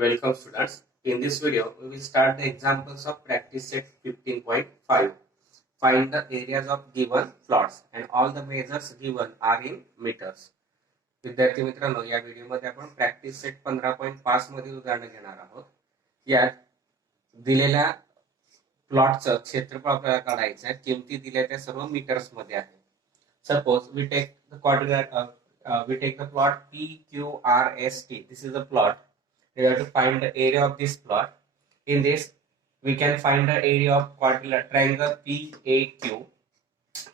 Welcome students. In this video, we will start the examples of practice set 15.5. Find the areas of given plots and all the measures given are in meters. विद्यार्थी मित्रांनो, या व्हिडिओमध्ये आपण practice set 15.5 मधील उदाहरण घेणार आहोत. यात दिलेल्या प्लॉटचं क्षेत्रफळ आपल्याला काढायचं आहे. किमती दिल्या त्या सर्व मीटर्स मध्ये आहे. Suppose we take the coordinate we take the plot PQRST. This is a plot. We have to find the area of this plot. In this, we can find the area of quadrilateral triangle PAQ,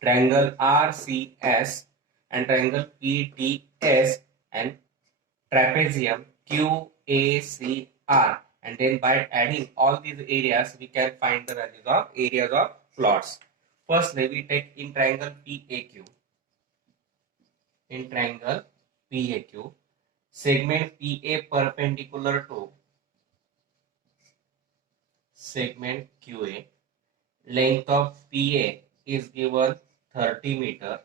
triangle RCS, and triangle PTS, and trapezium QACR. And then by adding all these areas, we can find the values of areas of plots. Firstly, we take in triangle PAQ. In triangle PAQ, segment PA perpendicular to segment QA, length of PA is given 30 meter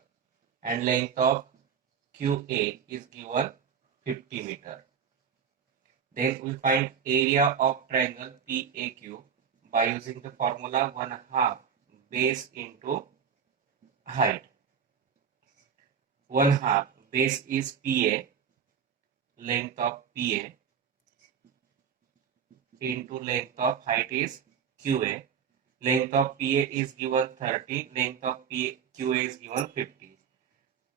and length of QA is given 50 meter. Then we find area of triangle PAQ by using the formula 1/2 base into height. 1/2 base is PA, length of PA, into length of height is QA. Length of PA is given 30, length of QA is given 50.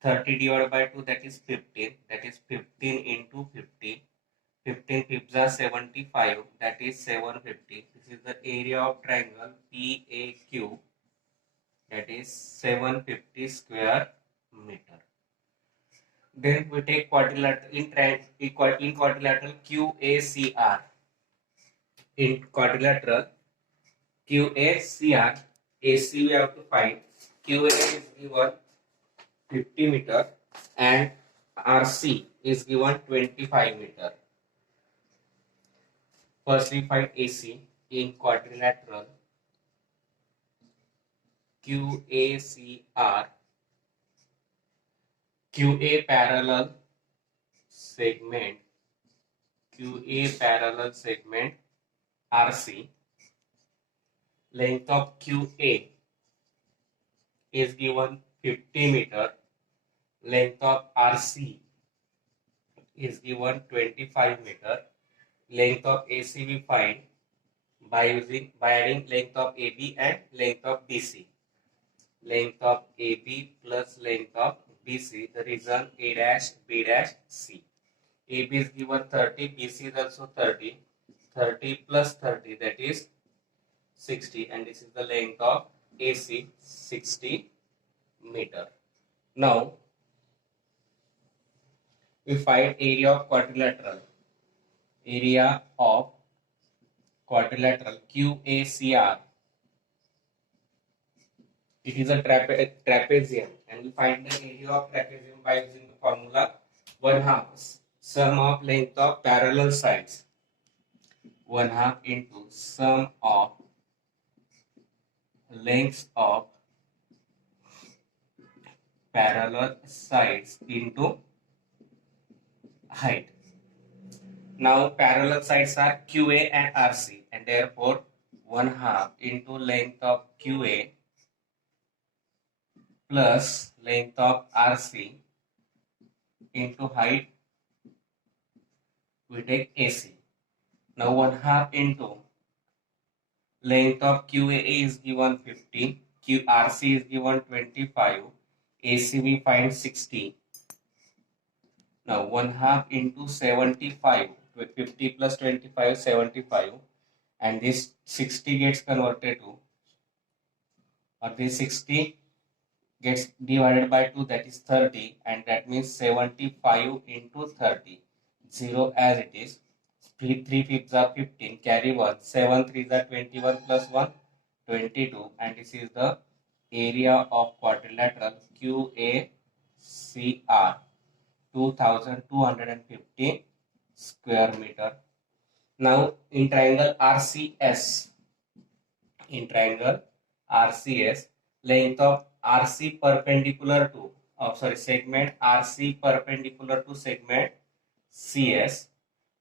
30 divided by 2, that is 15, that is 15 into 50. 15 fifths are 75, that is 750. This is the area of triangle PAQ, that is 750 square meter. Then we take quadrilateral in quadrilateral QACR. In quadrilateral QACR, AC we have to find. QA is given 50 meter and RC is given 25 meter. First we find AC in quadrilateral QACR. QA parallel segment RC. Length of QA is given 50 meter. Length of RC is given 25 meter. Length of AC we find by adding length of AB and length of BC. Length of AB plus length of BC, the reason A dash B dash C. AB is given 30, BC is also 30. 30 plus 30, that is 60, and this is the length of AC, 60 meter. Now we find area of quadrilateral. Area of quadrilateral QACR. It is a trapezium, and we find the area of trapezium by using the formula 1/2 sum of length of parallel sides. 1/2 into sum of lengths of parallel sides into height. Now parallel sides are QA and RC, and therefore 1/2 into length of QA plus length of RC into height, we take AC. Now 1/2 into length of QA is given 50, RC is given 25, AC we find 60. Now 1/2 into 75, 50 plus 25, 75, and this 60 gets converted to, or this 60 gets divided by 2, that is 30, and that means 75 into 30, 0 as it is. 3 fifths are 15, carry 1, 7 threes are 21 plus 1, 22, and this is the area of quadrilateral QACR, 2250 square meter. Now in triangle RCS, length of RC perpendicular to, segment RC perpendicular to segment CS.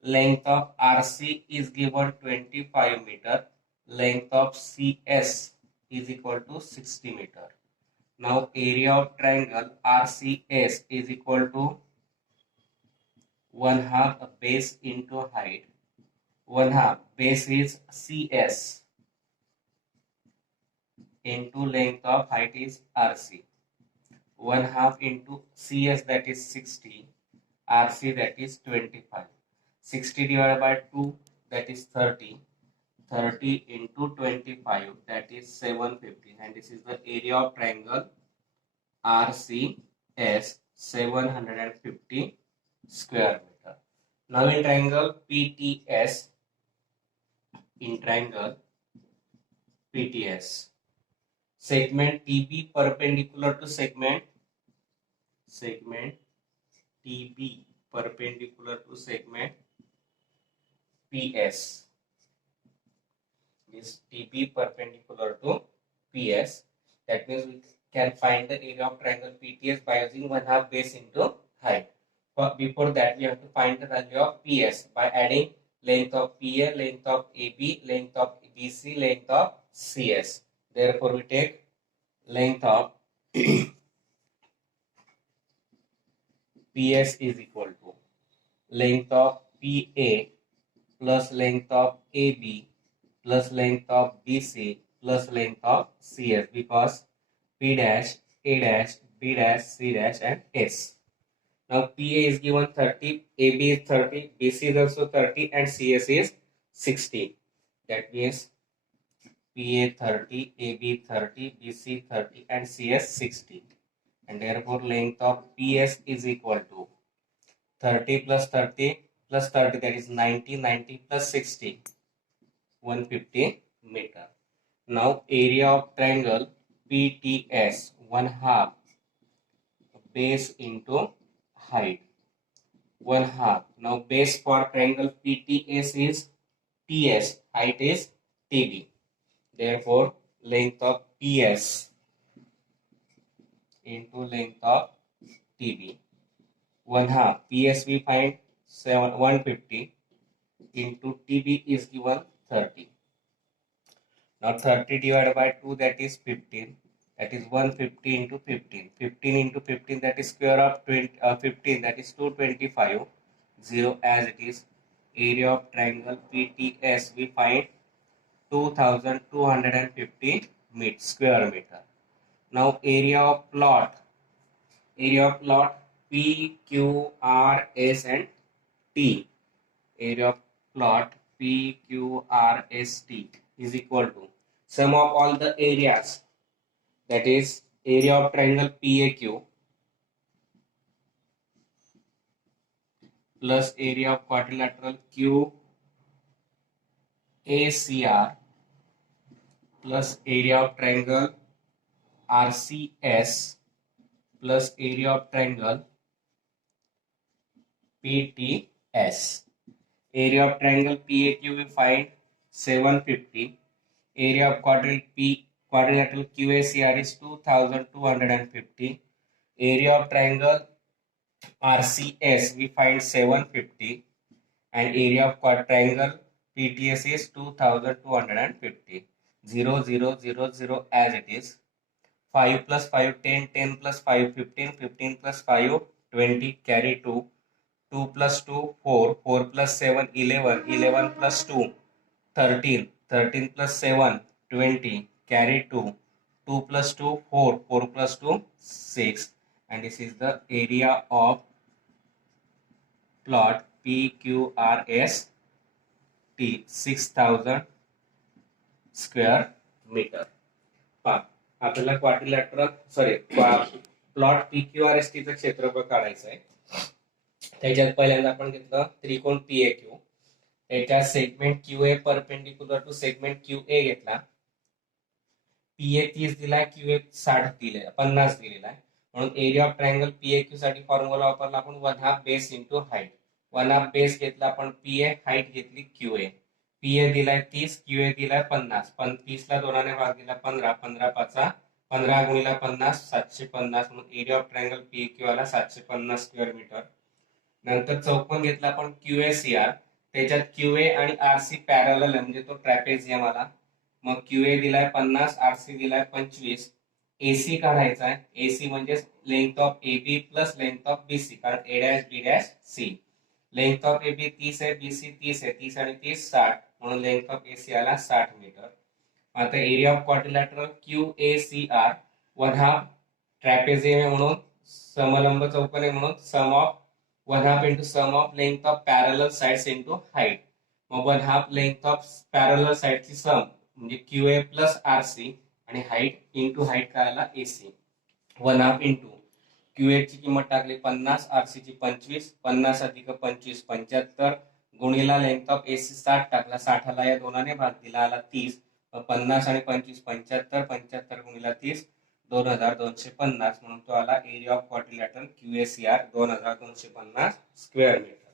Length of RC is given 25 meter. Length of CS is equal to 60 meter. Now area of triangle RCS is equal to 1/2 base into height. 1/2 base is CS into length of height is RC. 1/2 into CS, that is 60. RC, that is 25. 60 divided by 2, that is 30. 30 into 25, that is 750. And this is the area of triangle RCS, 750 square meter. Now in triangle PTS, segment TB perpendicular to segment TB perpendicular to segment PS. Is TB perpendicular to PS. That means we can find the area of triangle PTS by using 1/2 base into height. But before that, we have to find the value of PS by adding length of PA, length of AB, length of BC, length of CS. Therefore, we take length of PS is equal to length of PA plus length of AB plus length of BC plus length of CS, because P dash, A dash, B dash, C dash and S. Now PA is given 30, AB is 30, BC is also 30 and CS is 60. That means PA 30, AB 30, BC 30 and CS 60. And therefore length of PS is equal to 30 plus 30 plus 30, that is 90, 90 plus 60, 150 meter. Now area of triangle PTS, 1/2 base into height, 1/2. Now base for triangle PTS is TS, height is TB. Therefore length of PS into length of TB, 1/2. PS we find 150 into TB is given 30. Now 30 divided by 2, that is 15. That is 150 into 15. 15 into 15, that is square of 15, that is 225. 0 as it is. Area of triangle PTS we find 2250 square meter. Now area of plot P, Q, R, S and T. Area of plot P, Q, R, S, T is equal to sum of all the areas, that is area of triangle PAQ plus area of quadrilateral QACR plus area of triangle RCS plus area of triangle PTS. Area of triangle PAQ we find 750. Area of quadrilateral QACR is 2250. Area of triangle RCS we find 750 and area of triangle PTS is 2250. 0, 0, 0, 0 as it is. 5 plus 5 10, 10 plus 5 15, 15 plus 5 20, carry 2. 2 plus 2 4, 4 plus 7 11, 11 plus 2 13, 13 plus 7 20, carry 2. 2 plus 2 4, 4 plus 2 6. And this is the area of plot PQRS T, 6000 square meter. आपल्याला quadrilateral plot PQRS चं क्षेत्रफळ काढायचं आहे. त्याच्यात पहिल्यांदा आपण घेतलं त्रिकोण PAQ. त्याच्या segment QA perpendicular to segment QA घेतला. PA 30 दिलाय, QA 60 दिलाय, 50 दिलेला आहे. म्हणून एरिया ऑफ ट्रायंगल PAQ साठी फॉर्म्युला वापरला आपण 1/2 बेस इंटू हाईट. 1/2 बेस घेतला आपण PA, हाईट घेतली QA. PA दिलाय 30, QA दिलाय 50. 30 ला 2 ने भाग दिला 15, 15 5 15 गुणिले 50 750. म्हणून एरिया ऑफ ट्रायंगल PAQ आला 750 स्क्वेअर मीटर. नंतर चौकोन घेतला आपण QACR. त्याच्यात क्यूए आणि आरसी पॅरलल आहे म्हणजे तो ट्रॅपेझियम आला. मग क्यूए दिलाय 50, आरसी दिलाय 25. एसी काढायचा आहे. एसी म्हणजे length of AB plus length of BC, कारण A dash B dash C. Length of AB 30 आहे, बीसी 30 आहे, 30 आणि 30 60, म्हणून लेंथ ऑफ एसी आला 60 मीटर. आता area of quadrilateral Q A C R, one half trapezium आहे म्हणून समलंब चौकोन आहे म्हणून sum of one half into sum of length of parallel sides into height. मग one half length of parallel साइडची सम म्हणजे क्यू ए प्लस आरसी आणि हाईट इंटू हाईट काय आला AC. One half into QA ची किंमत टाकली 50, RC ची 25, 50 अधिक 25 75 गुणिला लेंथ ऑफ एसी 60 टाकला, 60 ला या दोनाने भाग दिला आला 30. 50 आणि 25 75, 75 गुणिला 30 2250, म्हणून तो आला area of quadrilateral QACR 2250 square metre.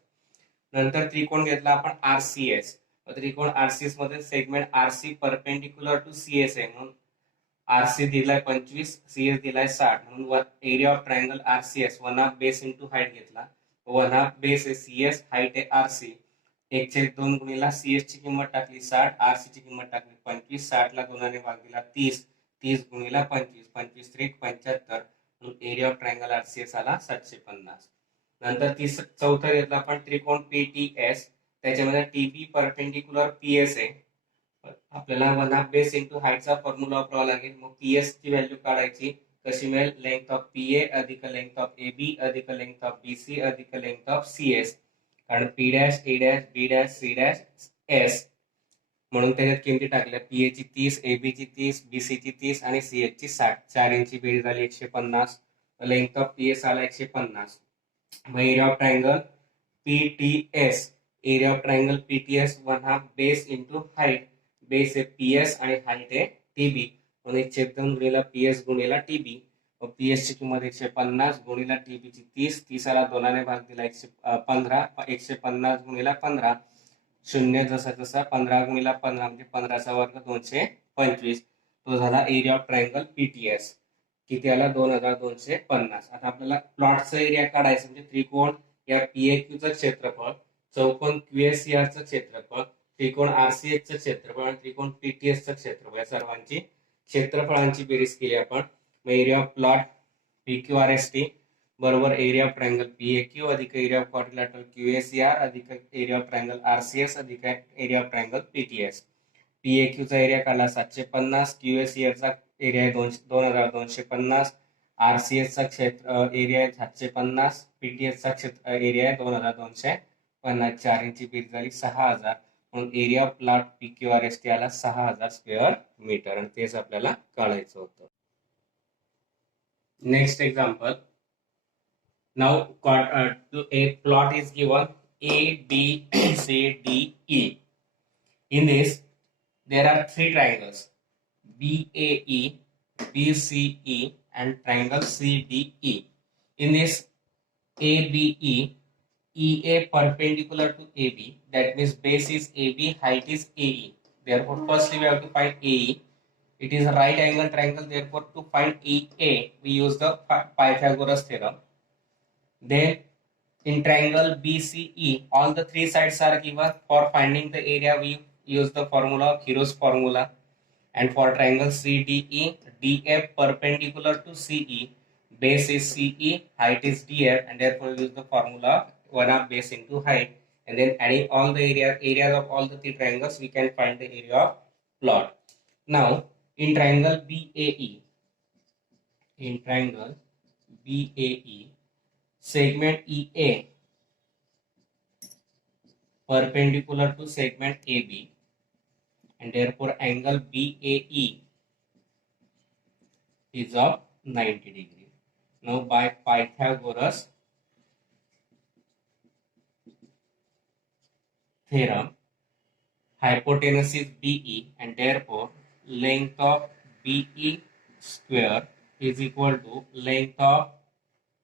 नंतर त्रिकोण घेतला आपण आरसीएस. त्रिकोण आरसीएस मध्ये segment RC perpendicular to CS आहे म्हणून आरसी दिलाय 25, सीएस दिलाय 60, म्हणून area of triangle RCS one half base into height घेतला. वन हाफ बेस आहे सीएस, हाईट आहे आरसी. 1/2 गुणिला सीएस ची किंमत टाकली 60, आरसी ची किंमत टाकली 25, 60 ला दोनाने भाग दिला 30, 30 गुणिला 25, 25 त्रिक 75, म्हणून एरिया ऑफ ट्रायंगल आरसीएस आला 750. नंतर चौथा घेतला आपण त्रिकोण पीटीएस. त्याच्यामध्ये टीबी परपेंडिक्युलर पीएस आहे. आपल्याला वन हाफ बेस इंटू हाईटचा फॉर्म्युला वापरावा लागेल. मग पीएस ची व्हॅल्यू काढायची. कशी मिळेल? लेंथ ऑफ पीए अधिक लेंथ ऑफ एबी अधिक लेंथ ऑफ बीसी अधिक लेंथ ऑफ सीएस, कारण P dash A dash B dash C dash S, म्हणून त्याच्यात किमती टाकल्या. पीए ची 30, एबी ची 30, बीसी ची 30 आणि सीएच ची 60. 4 इंची बेरीज झाली 150. लेंथ ऑफ पीएस आला 150. मग area of triangle PTS, area of triangle PTS one half base into height. Base आहे पीएस आणि हाईट आहे टीबी, म्हणून 1/2 गुणिला पीएस गुणिला टीबी. पीएस ची किंमत 150 गुणिला टीबी ची 30, 30 ला दोनाने भाग दिला 115, 150 गुणिला 15, शून्य जसा जसा 15 गुणिला 15 म्हणजे 15चा वर्ग 225. तो झाला एरिया ऑफ ट्रायंगल पीटीएस. किती आला? 2250. आता आपल्याला प्लॉटचा एरिया काढायचा म्हणजे त्रिकोण या पीएक्यूचं क्षेत्रफळ, चौकोन क्यूएसीआरचं क्षेत्रफळ, त्रिकोण आरसीएसचं क्षेत्रफळ आणि त्रिकोण पीटीएसचं क्षेत्रफळ, या सर्वांची क्षेत्रफळांची बेरीज केली आपण. मग एरिया ऑफ प्लॉट पीक्यूआरएसटी बरोबर एरिया ऑफ ट्रायंगल पीएक्यू अधिक एरिया ऑफ क्वाड्रिलॅटरल क्यूएसीआर अधिक एरिया ऑफ ट्रायंगल आरसीएस अधिक एरिया ऑफ ट्रायंगल पीटीएस. पीएक्यूचा एरिया काढला 750, क्यूएसीआरचा एरिया आहे 2250, आरसीएसचा क्षेत्र एरिया आहे 750, पीटीएसचा क्षेत्र एरिया आहे 2250. 4 इंची बेरीज झाली 6000, म्हणून एरिया ऑफ प्लॉट पीक्यूआरएसटी आला 6000 स्क्वेअर मीटर, आणि तेच आपल्याला काढायचं होतं. Next example. Now a plot is given A, B, C, D, E. In this, there are three triangles BAE, BCE, and triangle CDE. In this ABE, EA perpendicular to AB, that means base is AB, height is AE. Therefore, firstly we have to find AE. It is a right angle triangle. Therefore, to find EA, we use the Pythagoras theorem. Then in triangle BCE, all the three sides are given. For finding the area, we use the formula of Hero's formula. And for triangle CDE, DF perpendicular to CE, base is CE, height is DF, and therefore we use the formula one half base into height. And then adding all the areas of all the three triangles, we can find the area of plot. Now in triangle BAE, segment EA perpendicular to segment AB, and therefore angle BAE is of 90 degree. Now by Pythagoras theorem, hypotenuse is BE, and therefore length of BE square is equal to length of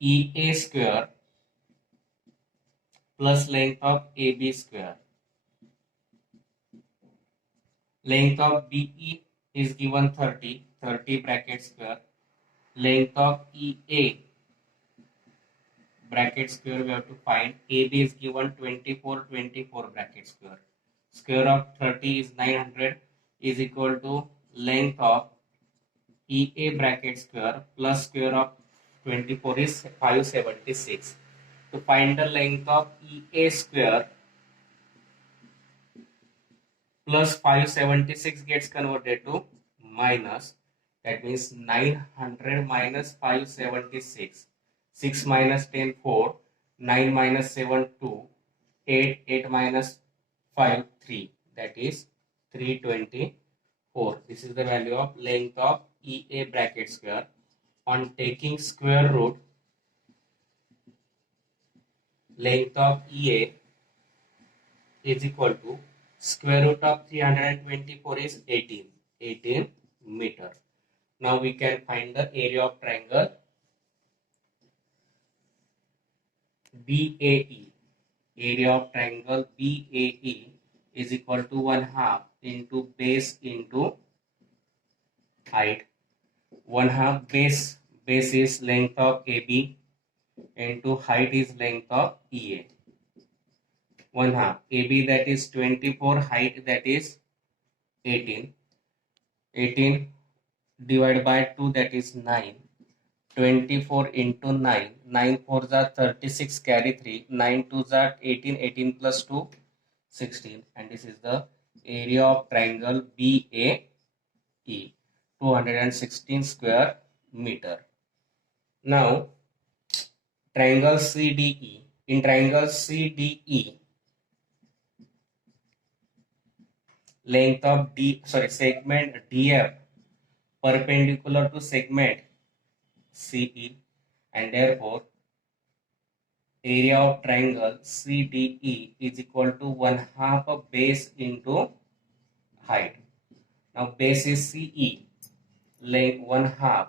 EA square plus length of AB square. Length of BE is given 30 bracket square. Length of EA bracket square we have to find. AB is given 24, 24 bracket square. Square of 30 is 900 is equal to length of EA bracket square plus square of 24 is 576. To find the length of EA square plus 576 gets converted to minus, that means 900 minus 576, 6 minus 10 4, 9 minus 7 2, 8 8 minus 5 3, that is 324. This is the value of length of EA bracket square. On taking square root, length of EA is equal to square root of 324 is 18 meter. Now we can find the area of triangle BAE. Area of triangle BAE is equal to 1/2 into base into height. 1/2 base is length of AB into height is length of EA. 1/2 AB, that is 24, height that is 18. 18 divided by 2, that is 9. 24 into 9, 9 4s are 36, carry 3, 9 2s are 18, 18 plus 2, 16, and this is the area of triangle BAE, 216 square meter. Now triangle CDE. In triangle CDE, length of segment DF perpendicular to segment CE, and therefore area of triangle CDE is equal to 1/2 of base into height. Now base is CE, length 1/2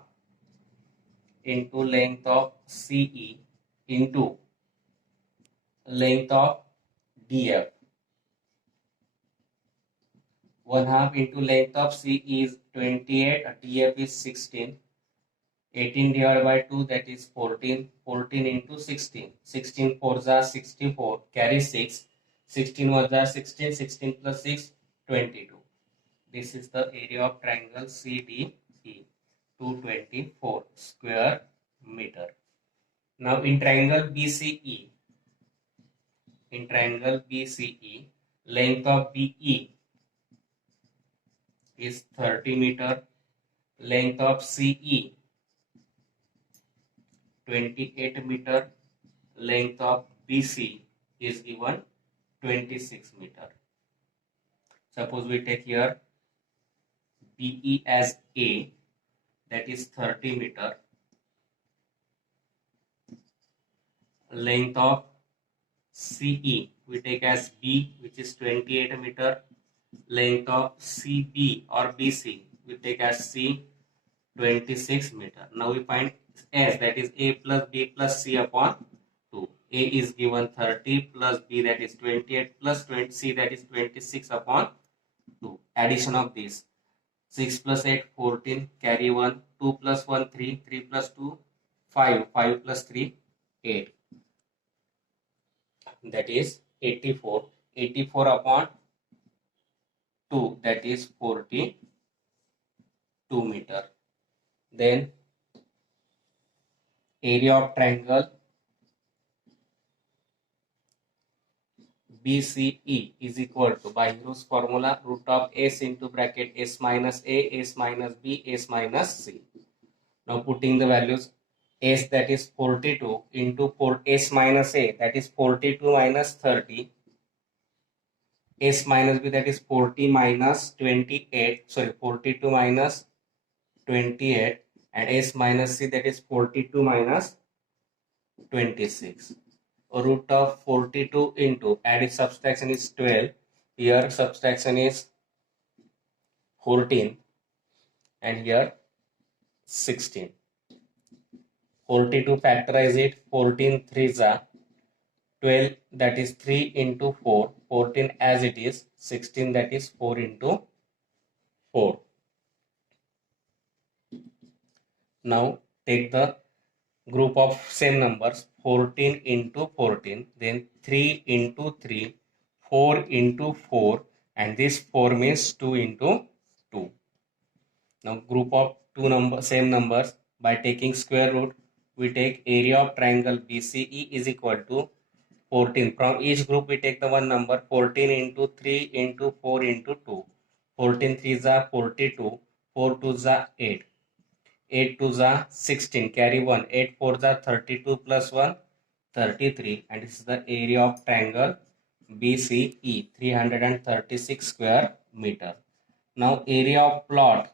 into length of CE into length of DF. 1/2 into length of CE is 28, DF is 16. 18 divided by 2, that is 14. 14 into 16. 16 4s are 64. Carry 6. 16 1s are 16. 16 plus 6, 22. This is the area of triangle CDE, 224 square meter. Now in triangle BCE. In triangle BCE, length of BE is 30 meter. Length of CE 28 meter. Length of BC is given 26 meter. Suppose we take here BE as A, that is 30 meter. Length of CE we take as B, which is 28 meter. Length of CB or BC we take as C, 26 meter. Now we find S, that is A plus B plus C upon 2. A is given 30 plus B, that is 28 plus 20, C, that is 26 upon 2. Addition of this, 6 plus 8 14, carry 1, 2 plus 1 3, 3 plus 2 5, 5 plus 3 8, that is 84. 84 upon 2, that is 42 meter. Then area of triangle BCE is equal to, by Hughes formula, root of S into bracket S minus A, S minus B, S minus C. Now putting the values, S, that is 42 into S minus A, that is 42 minus 30. S minus B, that is 40 minus 28, 42 minus 28, and S minus C, that is 42 minus 26. Root of 42 into, adding subtraction is 12, here subtraction is 14, and here 16. 42 factorize it, 14 3s are 12, that is 3 into 4, 14 as it is, 16, that is 4 into 4. Now take the group of same numbers 14 into 14, then 3 into 3, 4 into 4, and this 4 means 2 into 2. Now group of same numbers, by taking square root, we take area of triangle BCE is equal to 14. From each group we take the one number 14 into 3 into 4 into 2. 14 3 is 42, 4 2 is 8. 8 2 is 16, carry 1, 8 4 is 32 plus 1, 33, and this is the area of triangle BCE, 336 square meter. Now area of plot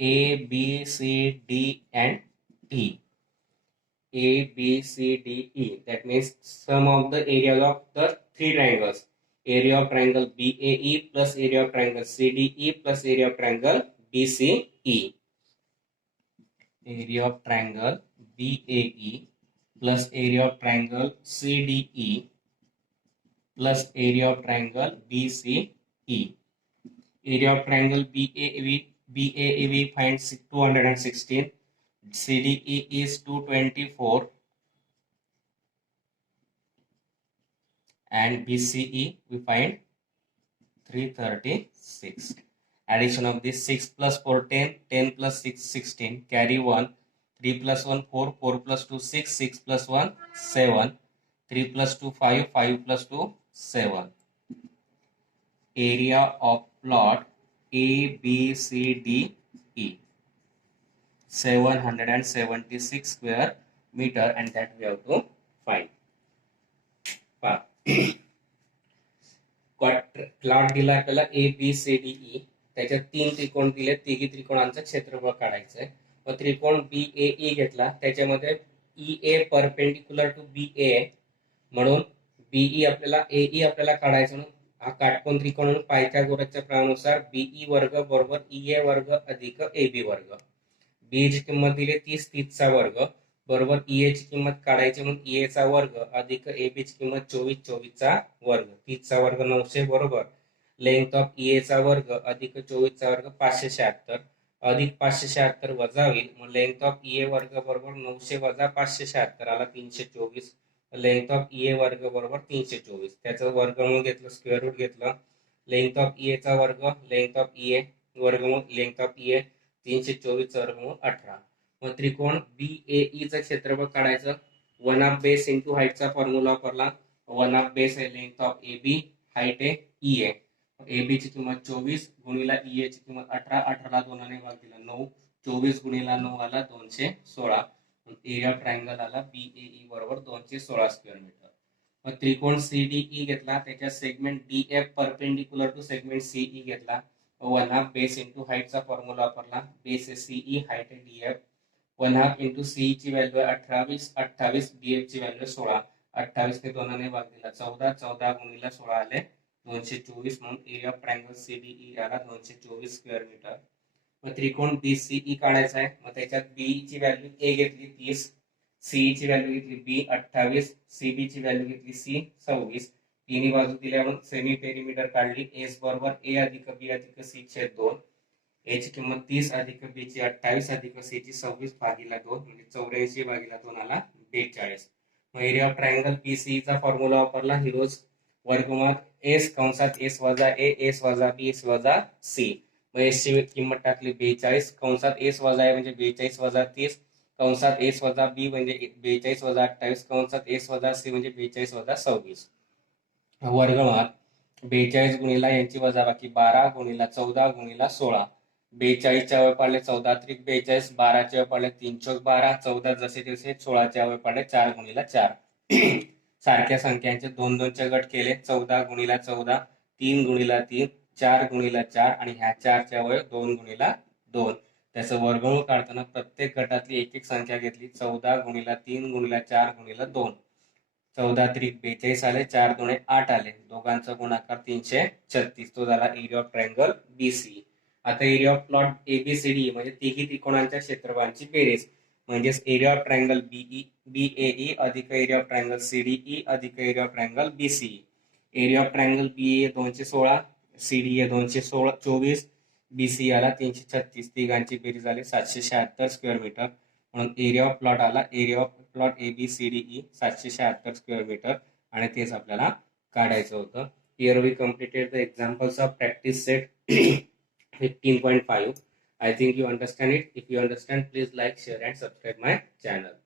A, B, C, D and E. A, B, C, D, E. That means sum of the areas of the three triangles. Area of triangle BAE plus area of triangle CDE plus area of triangle BCE. Area of triangle BAE plus area of triangle CDE plus area of triangle BCE. Area of triangle BAE we find 216. CDE is 224 and BCE we find 336. Addition of this 6 plus 4 10, 10 plus 6 16, carry 1, 3 plus 1 4, 4 plus 2 6, 6 plus 1 7, 3 plus 2 5, 5 plus 2 7. Area of plot ABCDE 776 square meter, and that we have to find. Plot दिला आपल्याला ABCDE, त्याच्यात 3 त्रिकोण दिले, तिघी त्रिकोणांचं क्षेत्रफळ काढायचं आहे. व त्रिकोण BAE घेतला, त्याच्यामध्ये EA परपेंडिक्युलर टू BA आहे, म्हणून BE आपल्याला AE आपल्याला काढायचं. म्हणून हा काटकोन त्रिकोण म्हणून पायथागोरसच्या प्रमाणानुसार BE वर्ग बरोबर EA वर्ग अधिक AB वर्ग. BE ची किंमत दिली 30, 30 चा वर्ग बरोबर EA ची किंमत काढायची म्हणून EA चा वर्ग अधिक AB ची किंमत 24, 24 चा वर्ग. 30 चा वर्ग 900 बरोबर लेंथ ऑफ EA चा वर्ग अधिक 24 चा वर्ग 576 अधिक 576 वजा होईल. मग लेंथ ऑफ EA वर्ग बरोबर 900 वजा 576 आला 324. लेंथ ऑफ EA वर्ग बरोबर 324. त्याचं वर्गमूळ घेतलं, स्क्वेअर रूट घेतलं. लेंथ ऑफ EA चा वर्ग, लेंथ ऑफ EA वर्गमूळ लेंथ ऑफ EA 324 वर्गमूळ 18. मग त्रिकोण BAE चं क्षेत्रफळ काढायचं. 1 ऑफ बेस इंटू हाईटचा फॉर्म्युला वापरला. 1 ऑफ बेस आहे लेंथ ऑफ AB, हाईट आहे EA. AB ची किंमत 24 गुणिला EA ची किंमत 18, 18 ला 2 ने भाग दिला 9, 24 गुणिला 9 आला 216. एरिया ट्रायंगल आला BAE बरोबर 216 स्क्वेअर मीटर. मग त्रिकोण CDE घेतला, त्याच्या segment DF perpendicular to segment CE घेतला. 1 हाफ बेस इंटू हाईटचा फॉर्म्युला वापरला. बेस आहे CE, हाईट आहे DF. 1 हाफ इंटू CE ची व्हॅल्यू आहे 28, 28 DF ची व्हॅल्यू 16, 28 ने 2 ने भाग दिला 14, 14 गुणिला 16 आले 224. म्हणून एरिया ऑफ ट्रायंगल CDE आला 224 स्क्वेअर मीटर. मग त्रिकोण BCE काढायचा आहे. मग त्याच्यात BE ची व्हॅल्यू A घेतली 30, CE ची व्हॅल्यू घेतली B 28, CB ची व्हॅल्यू घेतली C 26. तिन्ही बाजू दिल्यावर सेमी पेरिमीटर काढली. S बरोबर A अधिक B अधिक C छेद 2. A ची किंमत 30 अधिक B ची 28 अधिक C ची 26 भागीला 2 म्हणजे 84 भागीला 2 आला 42. मग एरिया ऑफ ट्रायंगल BCE चा फॉर्म्युला वापरला. हिरोज वर्गमुळात S कंसात S वजा A, S वजा B, S वजा C. मग S ची किंमत टाकली 42 कंसात S वजा A म्हणजे 42 वजा 30 कंसात S वजा B म्हणजे 42 वजा 28 कंसात S वजा C म्हणजे 42 वजा 26. वर्गमुळात 42 गुणिला यांची वजाबाकी 12 गुणिला 14 गुणिला 16. 42 च्या वेळ पाडले 14 त्रिक 42, 12 च्या वेळ पाडले 3 चौक 12, 14 जसे तसे 16 च्या वेळ पाडले 4 गुणिला 4. सारख्या संख्यांचे 2 2 चे गट केले. 14 गुणिला 14, 3 गुणिला 3, 4 गुणिला 4 आणि ह्या 4 च्या वेळ 2 गुणिला 2. त्याचं वर्गमूळ काढताना प्रत्येक गटातली एक एक संख्या घेतली. 14 गुणिला 3 गुणिला 4 गुणिला 2. 14 त्रिक 42 आले, 4 दुणे 8 आले. दोघांचा गुणाकार 336. तो झाला एरिया ऑफ ट्रायंगल BCE. आता एरिया ऑफ प्लॉट ABCD म्हणजे तिघी त्रिकोणांच्या क्षेत्रफळांची बेरीज म्हणजेच एरिया ऑफ ट्रायंगल BAE अधिक एरिया ऑफ ट्रायंगल CDE अधिक area of triangle BCE. Area of triangle BAE 216, CDE 224, BCE आला 336. तिघांची बेरीज आली 776 स्क्वेअर मीटर. म्हणून एरिया ऑफ प्लॉट आला. Area of plot ABCDE 776 square metre आणि तेच आपल्याला काढायचं होतं. Here we completed the examples of practice set 15.5. I think you understand it. If you understand, please like, share and subscribe my channel.